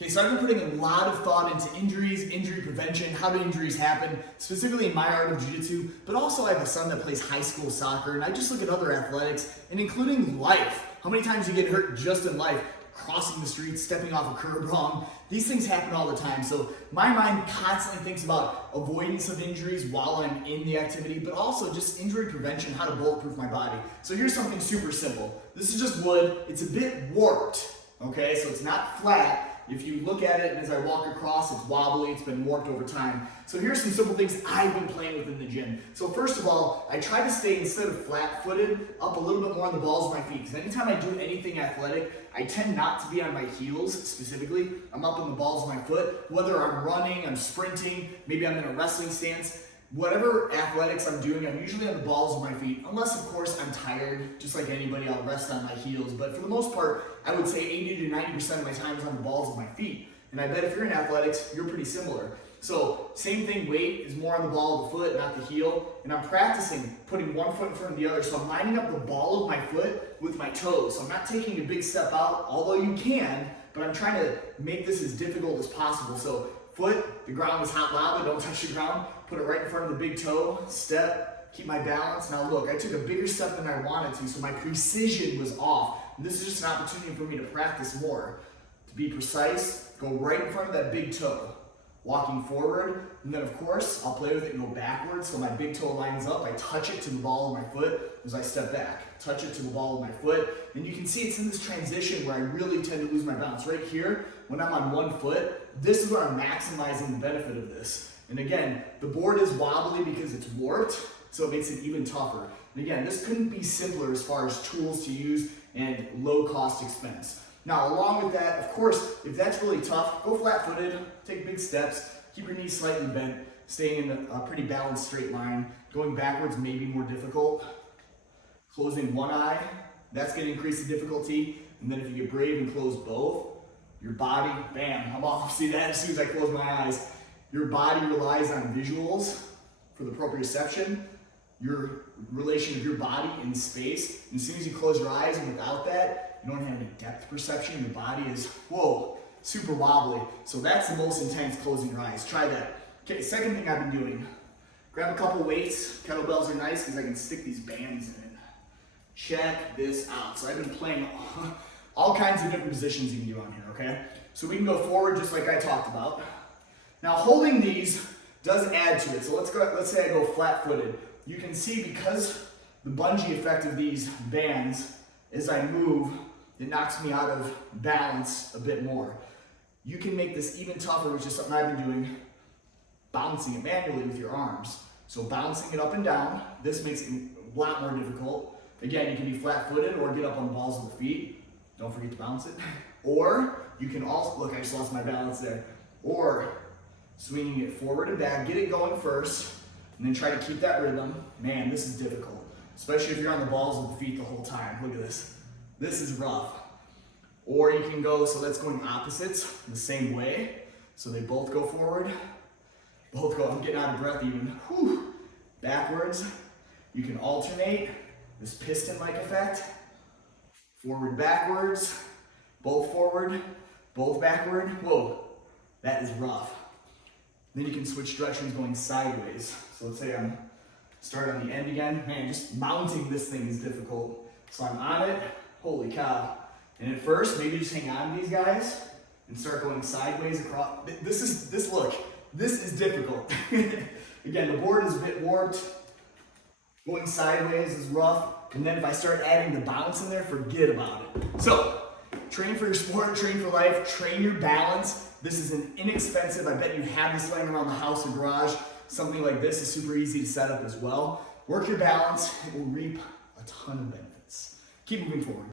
Okay, so I've been putting a lot of thought into injuries, injury prevention, how do injuries happen, specifically in my art of jiu-jitsu, but also I have a son that plays high school soccer, and I just look at other athletics, and including life. How many times you get hurt just in life, crossing the street, stepping off a curb wrong. These things happen all the time, so my mind constantly thinks about avoidance of injuries while I'm in the activity, but also just injury prevention, how to bulletproof my body. So here's something super simple. This is just wood. It's a bit warped, okay, so it's not flat. If you look at it and as I walk across, it's wobbly, it's been warped over time. So here's some simple things I've been playing with in the gym. So first of all, I try to stay, instead of flat-footed, up a little bit more on the balls of my feet. Because anytime I do anything athletic, I tend not to be on my heels specifically. I'm up on the balls of my foot. Whether I'm running, I'm sprinting, maybe I'm in a wrestling stance, whatever athletics I'm doing, I'm usually on the balls of my feet. Unless, of course, I'm tired. Just like anybody, I'll rest on my heels. But for the most part, I would say 80 to 90% of my time is on the balls of my feet. And I bet if you're in athletics, you're pretty similar. So same thing, weight is more on the ball of the foot, not the heel. And I'm practicing putting one foot in front of the other. So I'm lining up the ball of my foot with my toes. So I'm not taking a big step out, although you can, but I'm trying to make this as difficult as possible. So foot, the ground is hot lava, don't touch the ground. Put it right in front of the big toe, step, keep my balance. Now look, I took a bigger step than I wanted to, so my precision was off. And this is just an opportunity for me to practice more. To be precise, go right in front of that big toe. Walking forward, and then of course, I'll play with it and go backwards, so my big toe lines up, I touch it to the ball of my foot as I step back. Touch it to the ball of my foot, and you can see it's in this transition where I really tend to lose my balance. Right here, when I'm on one foot, this is where I'm maximizing the benefit of this. And again, the board is wobbly because it's warped, so it makes it even tougher. And again, this couldn't be simpler as far as tools to use and low cost expense. Now, along with that, of course, if that's really tough, go flat-footed, take big steps, keep your knees slightly bent, staying in a pretty balanced straight line. Going backwards may be more difficult. Closing one eye, that's going to increase the difficulty. And then if you get brave and close both, your body, bam, I'm off. See that as soon as I close my eyes. Your body relies on visuals for the proprioception, your relation of your body in space. And as soon as you close your eyes and without that, you don't have any depth perception. Your body is, whoa, super wobbly. So that's the most intense, closing your eyes. Try that. Okay, second thing I've been doing, grab a couple weights. Kettlebells are nice because I can stick these bands in it. Check this out. So I've been playing all kinds of different positions you can do on here, okay? So we can go forward just like I talked about. Now holding these does add to it. So let's say I go flat-footed. You can see because the bungee effect of these bands, as I move, it knocks me out of balance a bit more. You can make this even tougher, which is something I've been doing, bouncing it manually with your arms. So bouncing it up and down, this makes it a lot more difficult. Again, you can be flat-footed or get up on the balls of the feet. Don't forget to bounce it. Or you can also, look, I just lost my balance there. Or swinging it forward and back, get it going first, and then try to keep that rhythm. Man, this is difficult, especially if you're on the balls of the feet the whole time. Look at this. This is rough. Or you can go, so that's going opposites the same way. So they both go forward, both go, I'm getting out of breath even. Whew. Backwards. You can alternate this piston-like effect. Forward, backwards, both forward, both backward. Whoa, that is rough. Then you can switch directions going sideways. So let's say I'm start on the end again. Man, just mounting this thing is difficult. So I'm on it, holy cow. And at first, maybe just hang on to these guys and start going sideways across. This is difficult. Again, the board is a bit warped. Going sideways is rough. And then if I start adding the bounce in there, forget about it. So, train for your sport, train for life, train your balance. This is an inexpensive, I bet you have this laying around the house or garage. Something like this is super easy to set up as well. Work your balance, it will reap a ton of benefits. Keep moving forward.